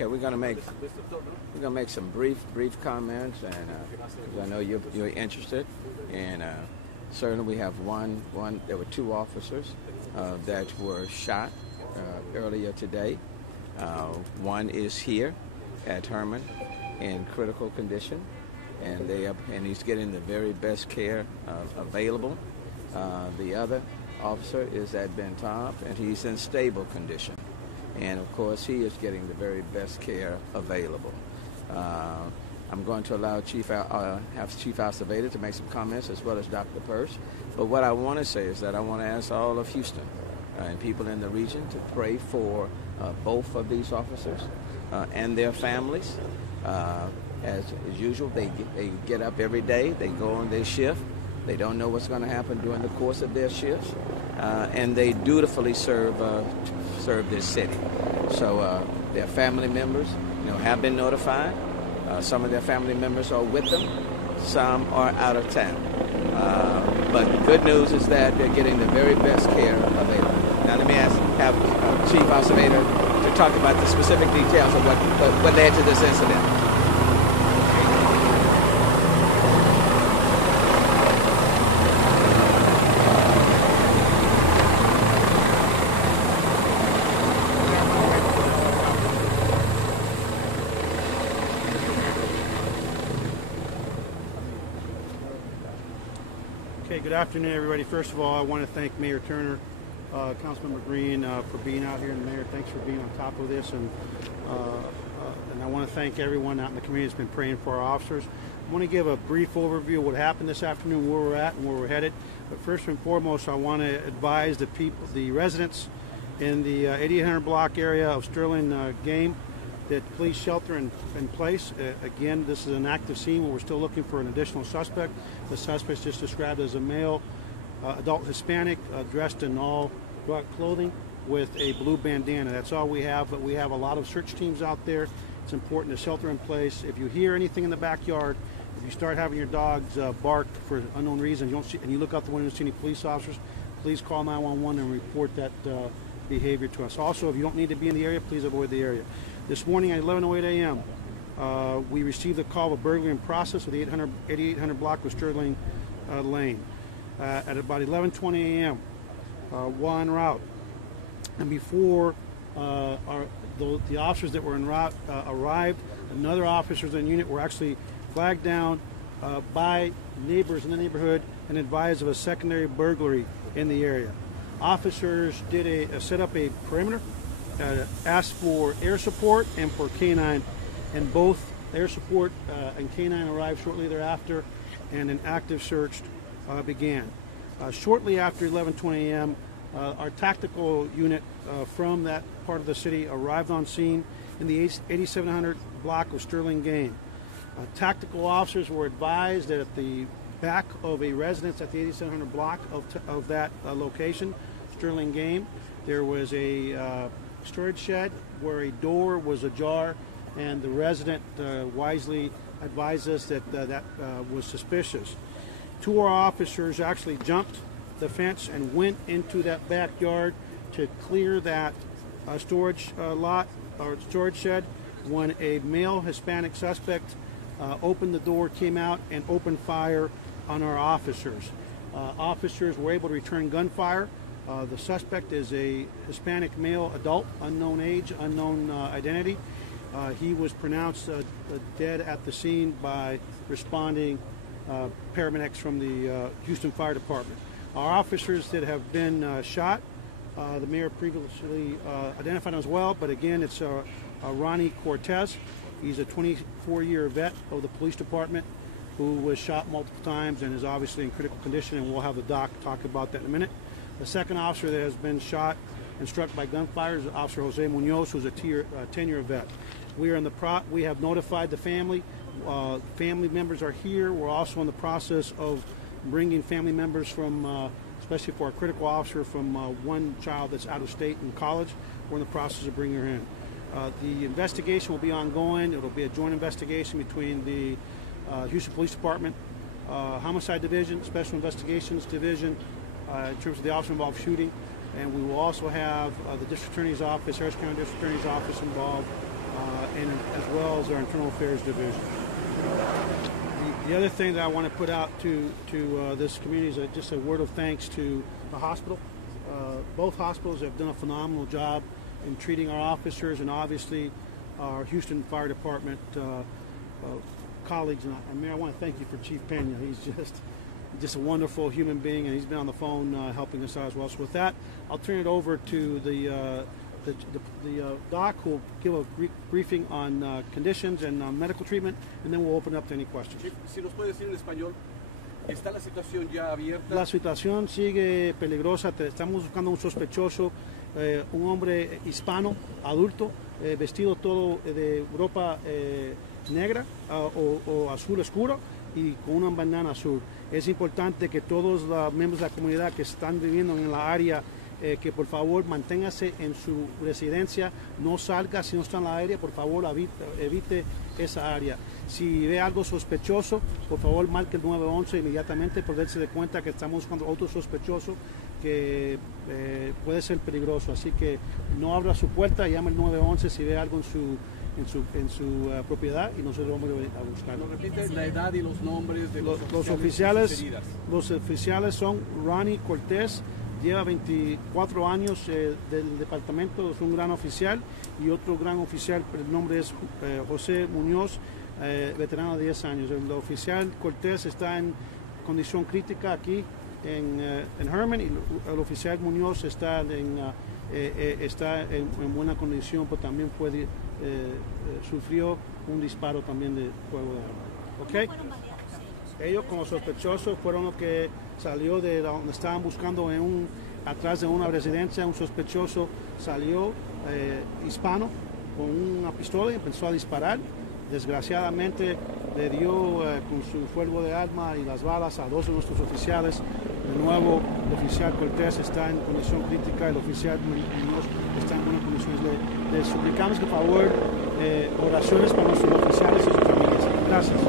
Okay, we're gonna make some brief comments, and 'cause I know you're interested. And certainly, we have one. There were two officers that were shot earlier today. One is here at Herman in critical condition, and he's getting the very best care available. The other officer is at Bentop, and he's in stable condition. And of course, he is getting the very best care available. I'm going to allow Chief Acevedo to make some comments, as well as Dr. Purse. But what I want to say is that I want to ask all of Houston and people in the region to pray for both of these officers and their families. As usual, they get up every day, they go on their shift. They don't know what's going to happen during the course of their shifts, and they dutifully serve this city. So their family members, have been notified. Some of their family members are with them. Some are out of town. But the good news is that they're getting the very best care available. Now let me have Chief Acevedo to talk about the specific details of what led to this incident. Okay, good afternoon, everybody. First of all, I want to thank Mayor Turner, Councilmember Green, for being out here. And Mayor, thanks for being on top of this. And I want to thank everyone out in the community that's been praying for our officers. I want to give a brief overview of what happened this afternoon, where we're at and where we're headed. But first and foremost, I want to advise the residents in the 8800 block area of Sterling Game that please shelter in place. Again, this is an active scene where we're still looking for an additional suspect. The suspect is just described as a male, adult Hispanic, dressed in all black clothing with a blue bandana. That's all we have, but we have a lot of search teams out there. It's important to shelter in place. If you hear anything in the backyard, if you start having your dogs bark for unknown reasons, and you look out the window and see any police officers, please call 911 and report that behavior to us. Also, if you don't need to be in the area, please avoid the area. This morning at 11:08 a.m., we received a call of a burglary in process with the 8800 block of Sterling Lane. At about 11:20 a.m., while en route, and before the officers that were en route arrived, another officers in the unit were actually flagged down by neighbors in the neighborhood and advised of a secondary burglary in the area. Officers did set up a perimeter, asked for air support and for canine, and both air support and canine arrived shortly thereafter, and an active search began. Shortly after 11:20 a.m., our tactical unit from that part of the city arrived on scene in the 8700 block of Sterling Game. Tactical officers were advised that at the back of a residence at the 8700 block of that location, Sterling Game, there was a storage shed where a door was ajar, and the resident wisely advised us that that was suspicious. Two of our officers actually jumped the fence and went into that backyard to clear that storage lot or storage shed when a male Hispanic suspect opened the door, came out, and opened fire on our officers. Officers were able to return gunfire. The suspect is a Hispanic male adult, unknown age, unknown identity. He was pronounced dead at the scene by responding paramedics from the Houston Fire Department. Our officers that have been shot, the mayor previously identified him as well, but again, it's Ronnie Cortez. He's a 24-year vet of the police department who was shot multiple times and is obviously in critical condition, and we'll have the doc talk about that in a minute. The second officer that has been shot and struck by gunfire is Officer Jose Munoz, who's a 10-year vet. We have notified the family. Family members are here. We're also in the process of bringing family members from, especially for our critical officer, from one child that's out of state in college. We're in the process of bringing her in. The investigation will be ongoing. It'll be a joint investigation between the Houston Police Department, Homicide Division, Special Investigations Division, in terms of the officer-involved shooting, and we will also have the District Attorney's Office, Harris County District Attorney's Office involved, and as well as our Internal Affairs Division. The other thing that I want to put out to this community is just a word of thanks to the hospital. Both hospitals have done a phenomenal job in treating our officers, and obviously our Houston Fire Department colleagues. And Mayor, I want to thank you for Chief Pena. He's just a wonderful human being, and he's been on the phone helping us out as well. So with that, I'll turn it over to the doc, who will give a briefing on conditions and medical treatment, and then we'll open up to any questions. Si nos puede decir en español, ¿está la situación ya abierta? La situación sigue peligrosa. Estamos buscando un sospechoso, un hombre hispano, adulto, vestido todo de ropa negra o azul oscuro y con una bandana azul. Es importante que todos los miembros de la comunidad que están viviendo en la área que por favor manténgase en su residencia, no salga si no está en la área, por favor evite esa área. Si ve algo sospechoso, por favor marque el 911 inmediatamente, por darse de cuenta que estamos buscando otro sospechoso que puede ser peligroso. Así que no abra su puerta, llame el 911 si ve algo en su propiedad, y nosotros vamos a buscar. ¿Nos repite la edad y los nombres de los oficiales? Los oficiales son Ronnie Cortés, lleva 24 años del departamento, es un gran oficial, y otro gran oficial, el nombre es José Muñoz, veterano de 10 años. El oficial Cortés está en condición crítica aquí en Herman, y el oficial Muñoz está en buena condición, pero también sufrió un disparo también de fuego de arma. ¿Okay? Ellos, como sospechosos, fueron los que salió de donde estaban buscando atrás de una residencia. Un sospechoso salió hispano con una pistola y empezó a disparar. Desgraciadamente le dio con su fuego de arma y las balas a dos de nuestros oficiales. De nuevo, el oficial Cortés está en condición crítica, el oficial Muñoz está en buenas condiciones. Le suplicamos que, por favor, oraciones para nuestros oficiales y sus familias. Gracias.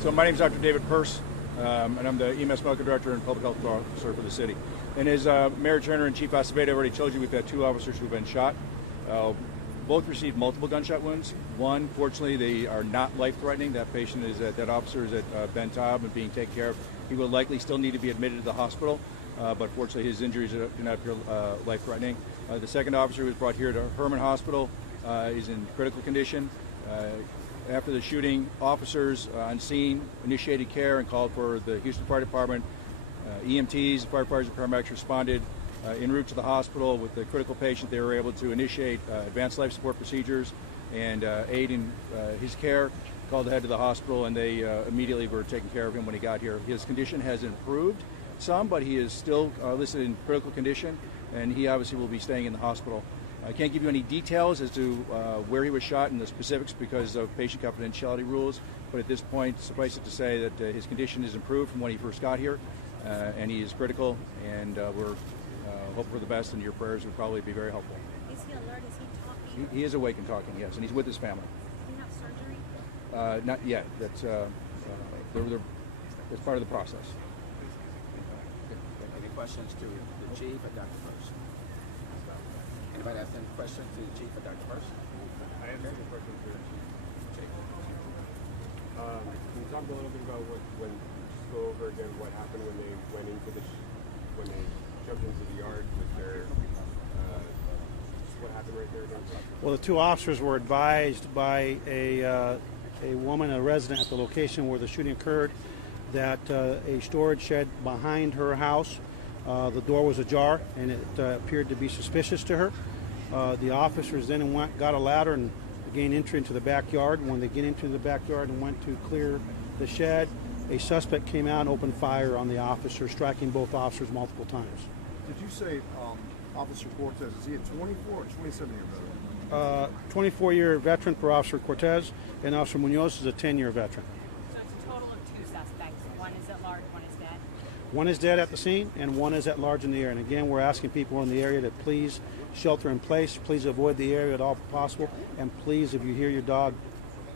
So my name is Dr. David Purse, and I'm the EMS Medical Director and Public Health Officer for the city. And as Mayor Turner and Chief Acevedo already told you, we've had 2 officers who've been shot. Both received multiple gunshot wounds. One, fortunately, they are not life-threatening. That patient that officer is at Ben Taub and being taken care of. He will likely still need to be admitted to the hospital, but fortunately his injuries do not appear life-threatening. The second officer was brought here to Herman Hospital is in critical condition. After the shooting, officers on scene initiated care and called for the Houston Fire Department. EMTs, firefighters, and paramedics responded en route to the hospital with the critical patient. They were able to initiate advanced life support procedures and aid in his care. Called ahead to the hospital, and they immediately were taking care of him when he got here. His condition has improved some, but he is still listed in critical condition, and he obviously will be staying in the hospital. I can't give you any details as to where he was shot and the specifics because of patient confidentiality rules, but at this point, suffice it to say that his condition is improved from when he first got here, and he is critical, and we're hoping for the best, and your prayers would probably be very helpful. Is he alert? Is he talking? He is awake and talking, yes, and he's with his family. Does he have surgery? Not yet. That's part of the process. Any questions to the Chief or Dr. First? Anybody have any questions to the Chief or Dr. First? I have some questions for the Chief. Can you talk a little bit about just go over again what happened when they went into when they jumped into the yard? Was there what happened right there again? Well, the 2 officers were advised by a woman, a resident at the location where the shooting occurred, that a storage shed behind her house, the door was ajar, and it appeared to be suspicious to her. The officers then got a ladder and gained entry into the backyard. When they get into the backyard and went to clear the shed, a suspect came out and opened fire on the officer, striking both officers multiple times. Did you say Officer Cortez, is he a 24 or 27-year veteran? 24-year veteran for Officer Cortez, and Officer Munoz is a 10-year veteran. So it's a total of 2 suspects. One is at large, one is dead. One is dead at the scene, and one is at large in the area. And again, we're asking people in the area to please shelter in place, please avoid the area at all possible, and please, if you hear your dog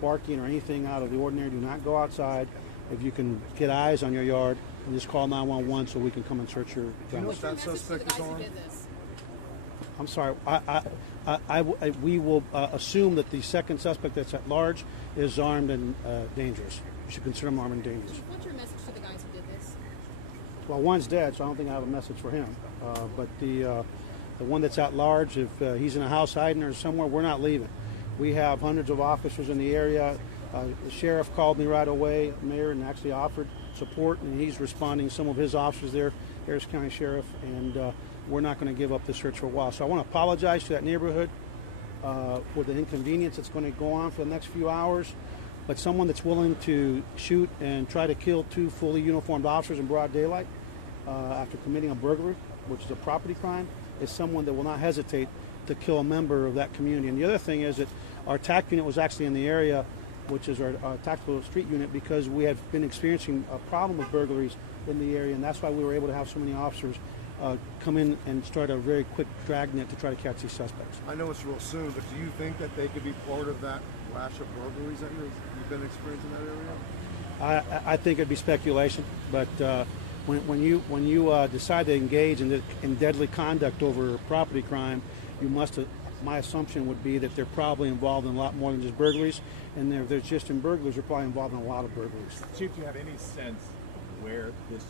barking or anything out of the ordinary, do not go outside. If you can get eyes on your yard, and just call 911 so we can come and search your Do you know house. if that suspect is armed? I'm sorry. We will assume that the second suspect that's at large is armed and dangerous. You should consider him armed and dangerous. What's your message to the guys who did this? Well, one's dead, so I don't think I have a message for him. But the one that's at large, if he's in a house hiding or somewhere, we're not leaving. We have hundreds of officers in the area. The sheriff called me right away, Mayor, and actually offered support, and he's responding. Some of his officers there, Harris County Sheriff, and we're not going to give up the search for a while. So I want to apologize to that neighborhood for the inconvenience that's going to go on for the next few hours. But someone that's willing to shoot and try to kill two fully uniformed officers in broad daylight after committing a burglary, which is a property crime, is someone that will not hesitate to kill a member of that community. And the other thing is that our TAC unit was actually in the area, which is our tactical street unit, because we had been experiencing a problem with burglaries in the area, and that's why we were able to have so many officers come in and start a very quick dragnet to try to catch these suspects. I know it's real soon, but do you think that they could be part of that rash of burglaries that you've been experiencing in that area? I think it'd be speculation, but when you decide to engage in deadly conduct over property crime, you must. My assumption would be that they're probably involved in a lot more than just burglaries, and if they're just in burglaries, they're probably involved in a lot of burglaries. Chief, do you have any sense of where this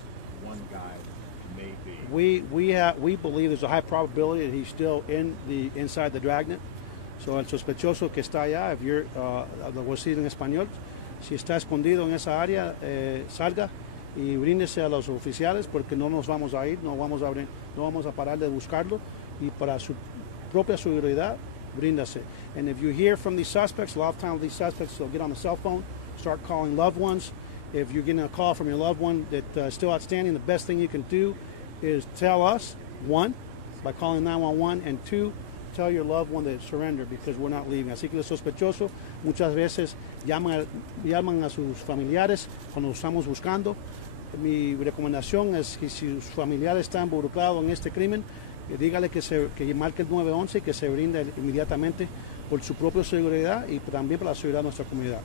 one guy may be? We believe there's a high probability that he's still inside the dragnet. So el sospechoso que está allá, if you're, lo voy a decir en español, si está escondido en esa área, salga y bríndese a los oficiales, porque no nos vamos a ir, no vamos a parar de buscarlo, y para su propia seguridad, bríndase. And if you hear from these suspects, a lot of times these suspects will get on the cell phone, start calling loved ones. If you're getting a call from your loved one that's still outstanding, the best thing you can do is tell us, one, by calling 911, and two, tell your loved one to surrender, because we're not leaving. Así que los sospechosos muchas veces llaman a sus familiares cuando los estamos buscando. Mi recomendación es que si sus familiares están involucrados en este crimen, dígale que marque el 911 y que se brinde inmediatamente por su propia seguridad y también para la seguridad de nuestra comunidad.